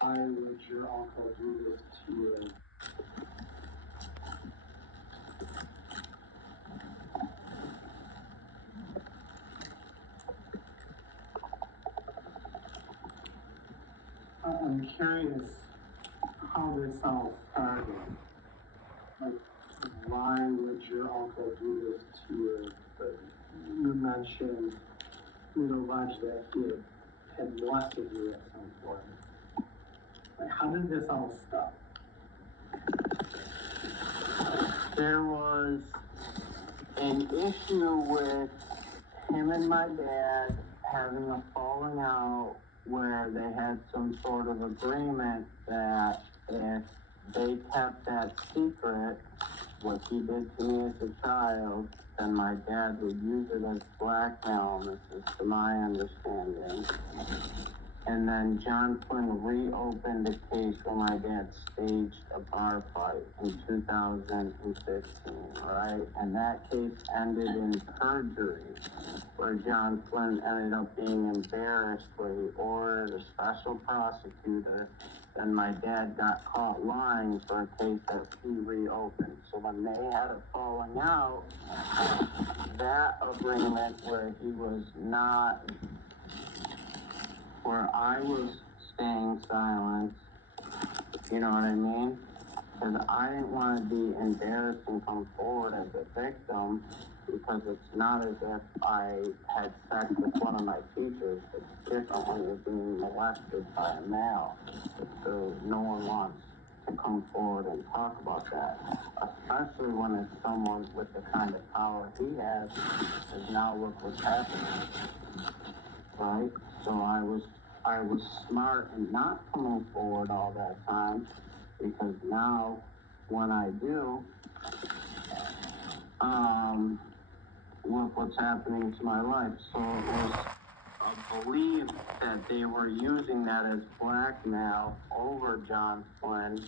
Why would your uncle do this to you? I'm curious how this all started. Like, why would your uncle do this to you? You mentioned, alleged that he had molested you at some point. Like, how did this all start? There was an issue with him and my dad having a falling out where they had some sort of agreement that if they kept that secret, what he did to me as a child, then my dad would use it as blackmail. This is to my understanding. And then John Flynn reopened a case where my dad staged a bar fight in 2016, right? And that case ended in perjury, where John Flynn ended up being embarrassed, where he ordered a special prosecutor, and my dad got caught lying for a case that he reopened. So when they had a falling out, that agreement where he was not, where I was staying silent, you know what I mean? Because I didn't want to be embarrassed and come forward as a victim, because it's not as if I had sex with one of my teachers. It's different when you're being molested by a male. So no one wants to come forward and talk about that, especially when it's someone with the kind of power he has, because now look what's happening, right? So I was smart in not coming forward all that time, because now when I do, look what's happening to my life. So it was believed that they were using that as blackmail over John Flynn,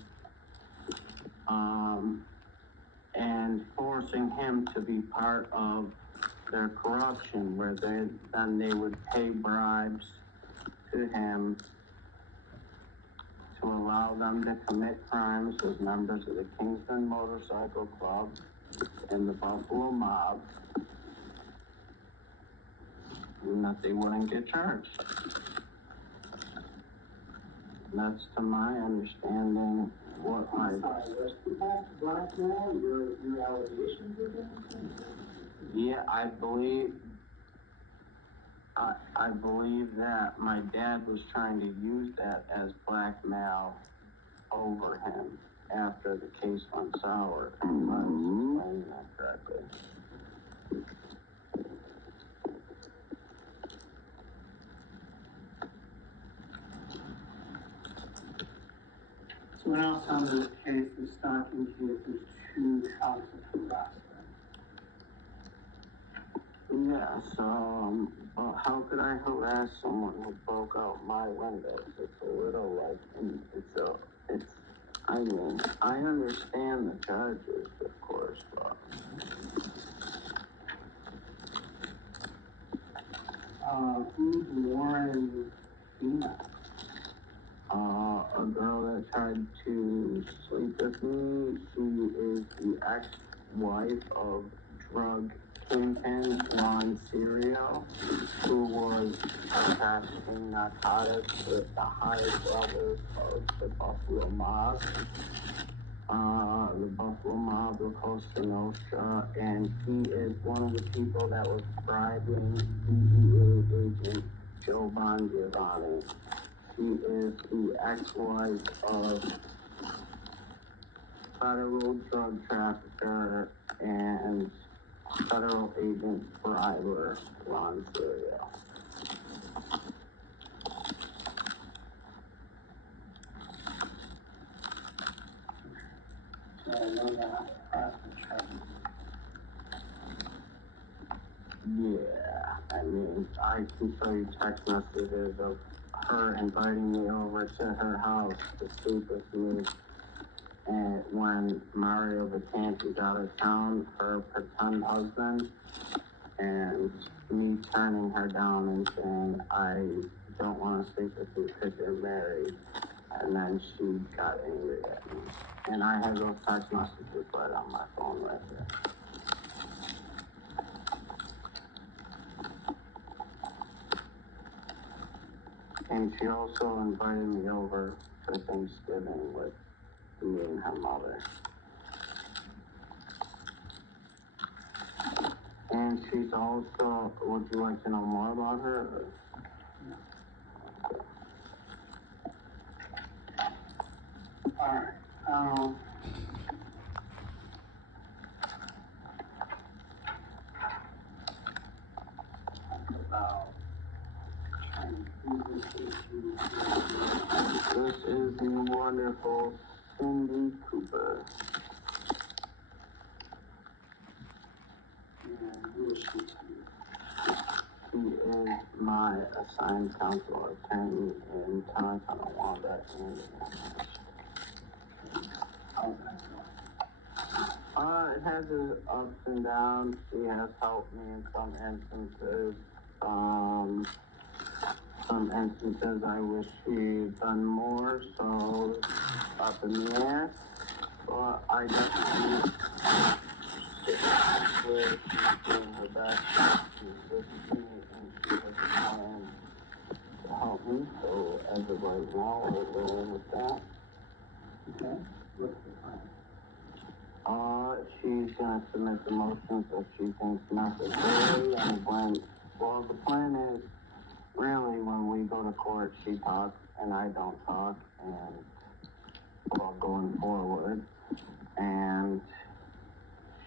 and forcing him to be part of their corruption, where they would pay bribes to him to allow them to commit crimes as members of the Kingston Motorcycle Club and the Buffalo Mob, and that they wouldn't get charged. That's to my understanding what my... Was that blackmail, your allegations against him? Yeah, I believe that my dad was trying to use that as blackmail over him after the case went sour, if I was explaining that correctly. So what else on this case, the stalking case, there's 2 counts of harassment. Yeah, so, well, how could I harass someone who broke out my windows? It's a little like, I mean, I understand the charges, of course, but... Who's Lauren Fina? A girl that tried to sleep with me. She is the ex-wife of drug kingpin Ron Serio, who was attaching narcotics with the highest levels of the Buffalo Mob. The Buffalo Mob, the Costa Nostra, and he is one of the people that was bribing DEA agent Joe Bongiovanni. She is the ex-wife of federal drug trafficker and federal agent briber Ron Serio. So I know that harassment charges. Yeah, I mean, I can show you text messages of her inviting me over to her house to sleep with me. And when Mario Vacanti's out of town, her pretend husband, and me turning her down and saying, I don't want to sleep with you because you're married. and then she got angry at me. And I have those text messages right on my phone right there. And she also invited me over for Thanksgiving with me and her mother. And she's also, would you like to know more about her? Or? Alright, about This is the wonderful Cindy Cooper. and who is she to you? She is my assigned counsel attorney in Tonawanda, Indiana. How's that going? It has its ups and downs. She has helped me in some instances. Some instances I wish she'd done more, so it's up in the air. But I definitely where she's doing her best. She's with me and she has a plan to help me. So as of right now, we're rolling with that. Okay, what's the plan? She's gonna submit the motions that she thinks necessary, and the plan is really when we go to court, she talks and I don't talk, and well, going forward, and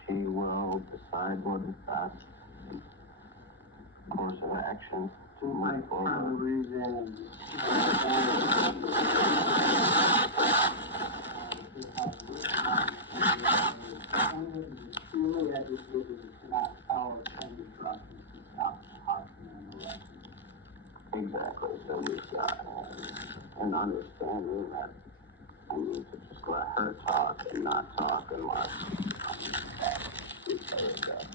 she will decide what is best course of action to move forward. Part of the reason really educated to not tell any drugs to stop talking and the rest. Exactly. So we've got an understanding that I need to just let her talk and not talk unless we say it does.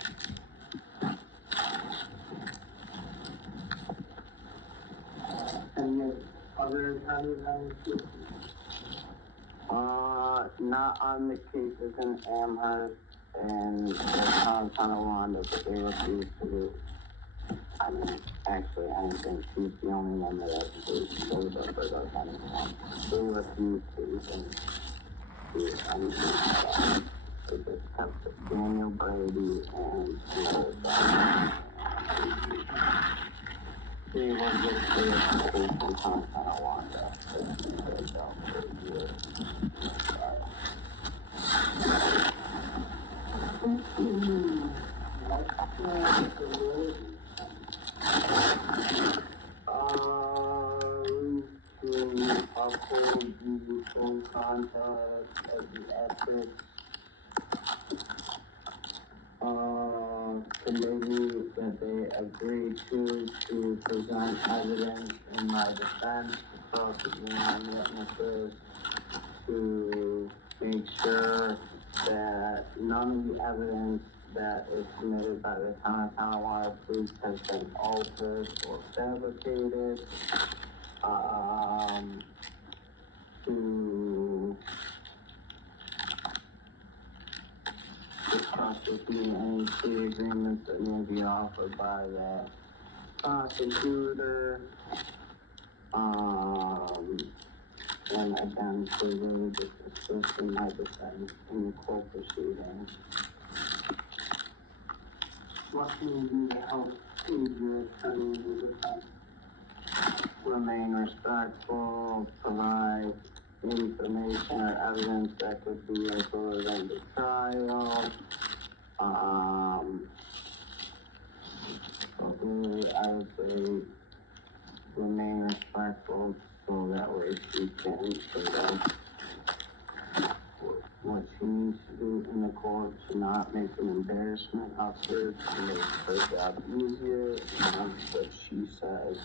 Any other attorneys on this case? Not on the cases in Amherst and the town of Tonawanda, but they refuse to do. I mean, actually, I think she's the only one that actually shows up or does anything. They refuse to even do anything. They just kept Daniel Brady and they were just there to case in Tonawanda. They dealt for a year. To uphold the phone contact of the ethics committee that they agreed to present evidence in my defense, to prosecute my witnesses, to make sure that none of the evidence that is submitted by the town of Tonawanda police has been altered or fabricated. To discuss with me any plea agreements that may be offered by the prosecutor. And again, to really just assist in my defense in the court proceedings. What can you do to help aid your attorney in your defense? Remain respectful, provide information or evidence that could be included in the trial. Probably, I would say, remain respectful so that way she can present what she needs to do in the court to not make an embarrassment of her, to make her job easier, and what she says.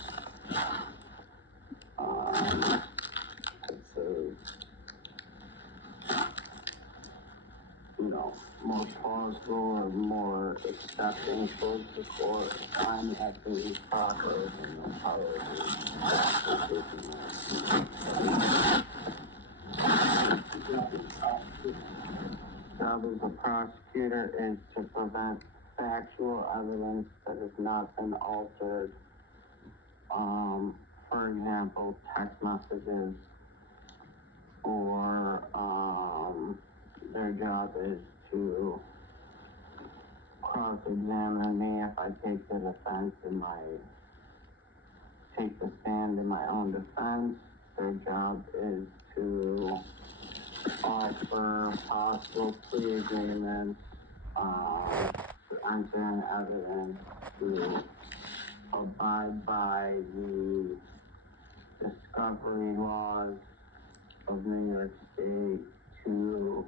I'd say, more plausible or more accepting towards the court, find acting proper and apology. job as a prosecutor is to prevent factual evidence that has not been altered. For example, text messages, or their job is to cross-examine me if I take the defense take the stand in my own defense. Their job is to offer possible plea agreements, to enter in evidence, to abide by the discovery laws of New York State, to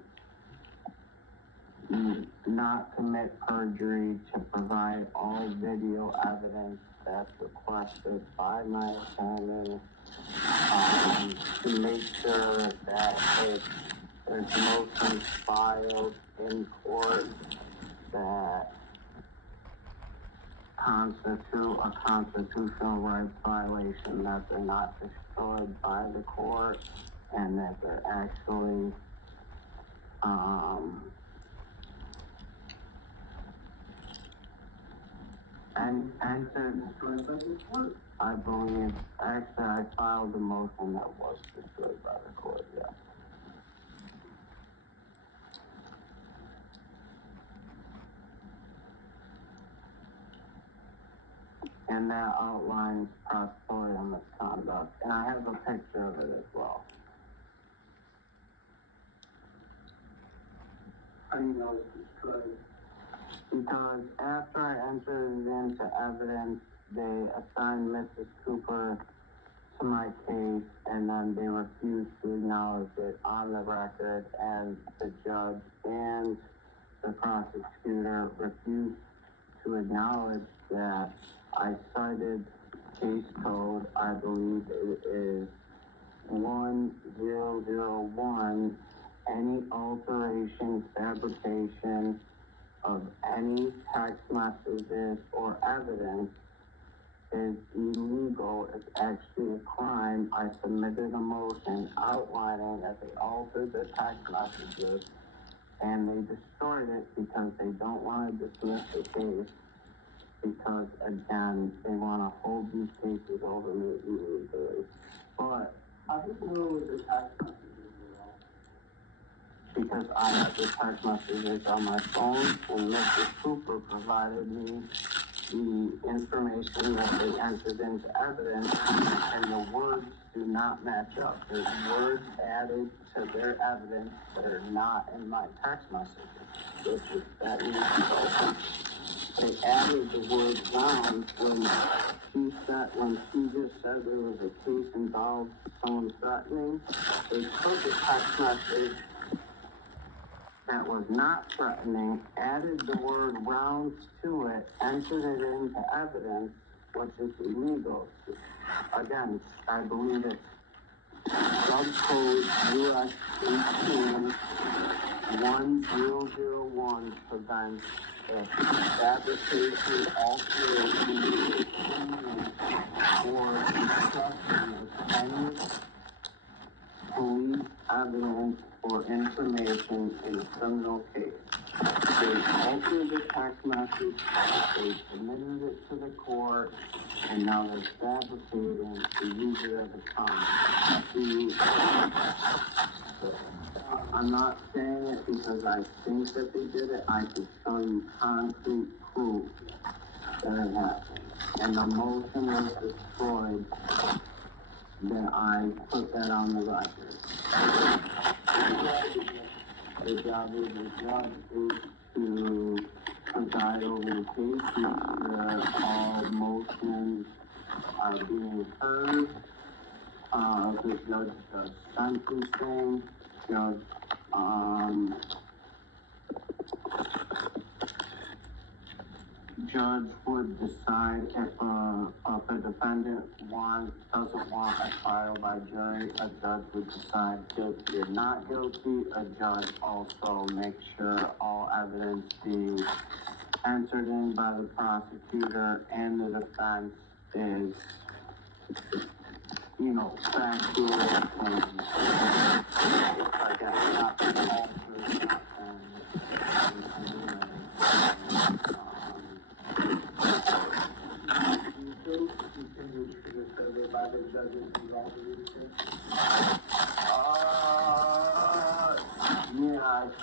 not commit perjury, to provide all video evidence that's requested by my attorney, to make sure that there's motions filed in court that constitute a constitutional rights violation, that they're not destroyed by the court, and that they're actually entered. I believe, actually, I filed a motion that was destroyed by the court, yeah. And that outlines prosecutorial misconduct. And I have a picture of it as well. How do you know it's destroyed? Because after I entered into evidence, they assigned Mrs. Cooper to my case, and then they refused to acknowledge it on the record, and the judge and the prosecutor refused to acknowledge that I cited case code, I believe it is 1001, any alteration, fabrication of any text messages or evidence is illegal. It's actually a crime. I submitted a motion outlining that they altered the text messages and they destroyed it because they don't want to dismiss the case, because again, they want to hold these cases over me illegally. But how do you know the text messages were all? because I have the text messages on my phone, and Mr. Cooper provided me the information that they entered into evidence, and the words do not match up. There's words added to their evidence that are not in my text messages, which is that they added the word round when she just said there was a case involved someone threatening. They took a text message that was not threatening, added the word rounds to it, entered it into evidence, which is illegal. Again, I believe it's subcode US 18-1001 prevents the fabrication, alteration, or destruction of any police evidence or information in a criminal case. They altered the text message, they submitted it to the court, and now they're fabricating to use it as a con. I'm not saying it because I think that they did it. I can show you concrete proof that it happened. And the motion was destroyed. Then I put that on the record. The job of the judge is to preside over the case, make sure all motions are being heard. The judge does sentencing. Judge would decide if a defendant doesn't want a trial by jury. A judge would decide guilty or not guilty. A judge also makes sure all evidence being entered in by the prosecutor and the defense is, factual and again, not been altered,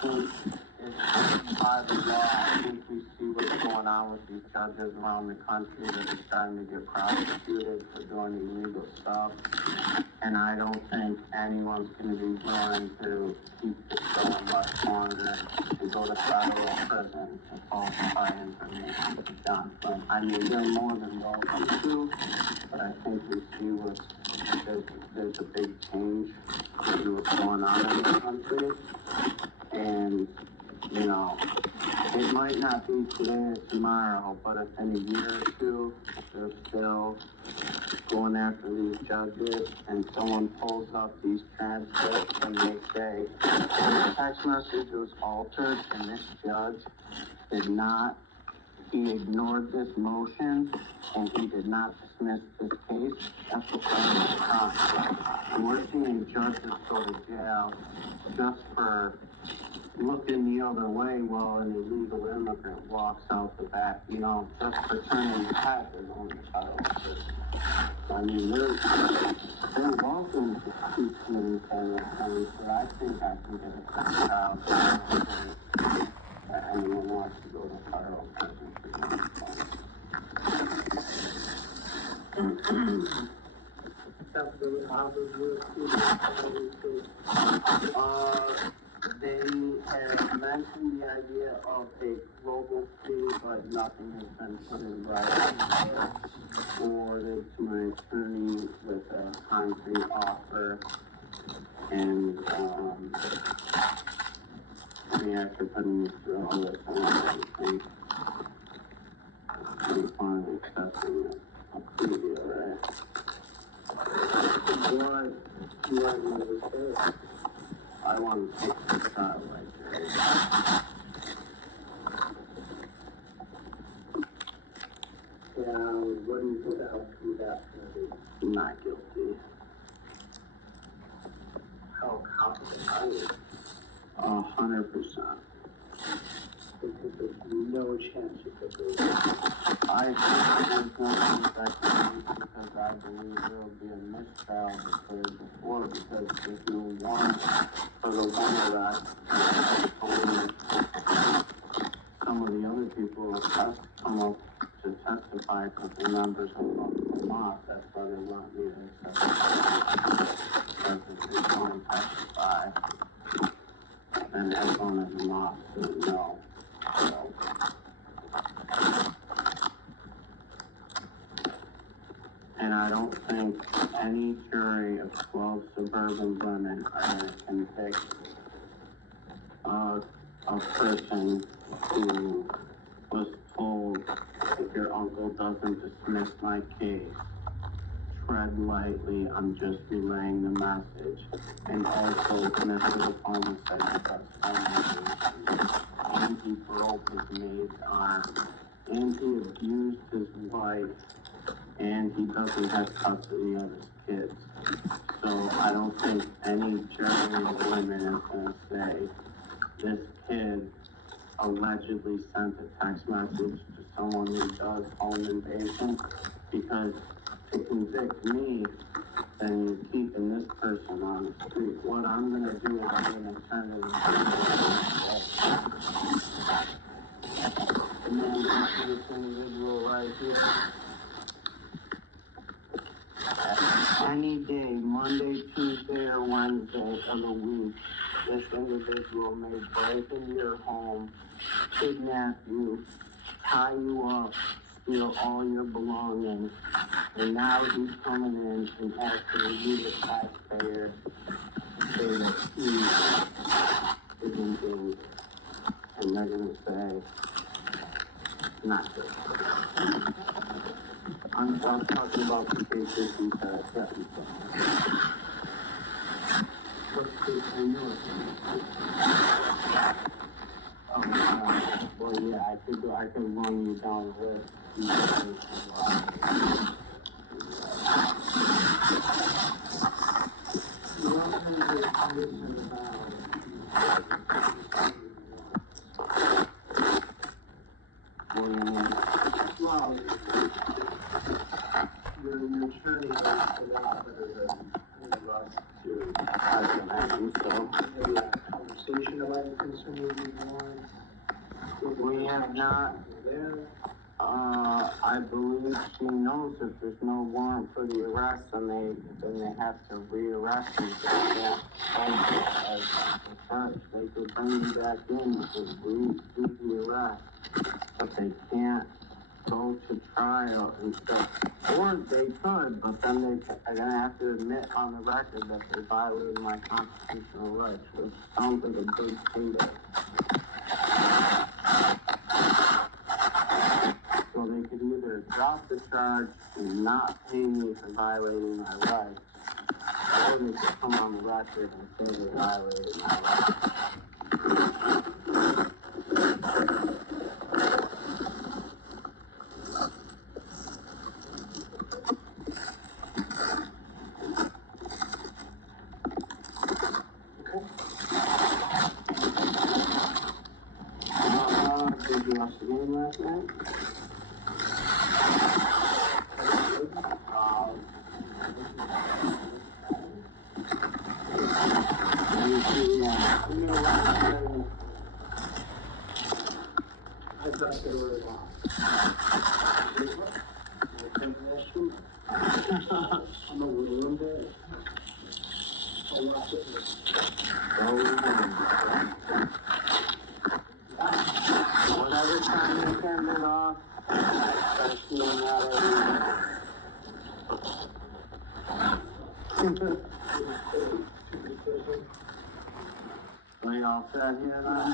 think it's by the law. I think we see what's going on with these judges around the country that are starting to get prosecuted for doing illegal stuff. And I don't think anyone's going to be willing to keep this going much longer and go to federal prison and falsify information to John Flynn. I mean, they're more than welcome to, but I think we see there's a big change in what's going on in the country. And, you know, it might not be today or tomorrow, but if in a year or two, they're still going after these judges and someone pulls up these transcripts and they say, the text message was altered and this judge did not, he ignored this motion and he did not dismiss this case, that's a crime. And we're seeing judges go to jail just for looking the other way while an illegal immigrant walks out the back, you know, just for turning his head and going to federal prison. I mean, they're welcome to keep me in federal prison, but I think I can get a trial that anyone wants to go to federal prison for doing they have mentioned the idea of a global fee, but nothing has been put in writing or forwarded to my attorney with a concrete offer. And we after putting through all this, I think we finally accepting it. A plea deal, right? What was the case? I want to take the trial right there. And what do you think the outcome of that's going to be? Not guilty. How confident are you? 100%. Because there's no chance you could lose. I think there's no chance I could lose because I believe there will be a mistrial declared before because there's no warrant for the one arrest. Some of the other people have come up to testify because they're members of the mob. That's why they want me to accept because if they don't testify, then everyone in the mob said no. So, and I don't think any jury of 12 suburban women are going to convict a person who was told, if your uncle doesn't dismiss my case, tread lightly, I'm just relaying the message. And also, Mr. Palmer said and he broke his maid's arm, and he abused his wife, and he doesn't have custody of his kids. So I don't think any jury of women is going to say this kid allegedly sent a text message to someone who does home invasion, because to convict me, then you're keeping this person on the street. What I'm going to do is I'm going to turn it and then this individual right here. Any day, Monday, Tuesday, or Wednesday of the week, this individual may break into your home, kidnap you, tie you up, steal all your belongings, and now he's coming in and asking you, the taxpayer, to say that he is in danger. And they're going to say, not good. I'm talking about the cases he's getting from. What case are you in? Well, yeah, I could run you down the list. Well, your attorney is a lot better than any of us. I can imagine so. Maybe a conversation about your concern would be warrant. We have not, There. I believe she knows if there's no warrant for the arrest, then they have to re-arrest him. So that as a charge, they could bring him back in to do the arrest, but they can't go to trial and stuff. Or they could, but then they're gonna have to admit on the record that they violated my constitutional rights, which sounds like a big payday. So they could either drop the charge and not pay me for violating my rights, or they could come on the record and say they violated my rights. Did you watch the game last night? You know what? I thought they were I'm a little bit. I'll watch it. Whatever time you turned it off, I see that we all set here then?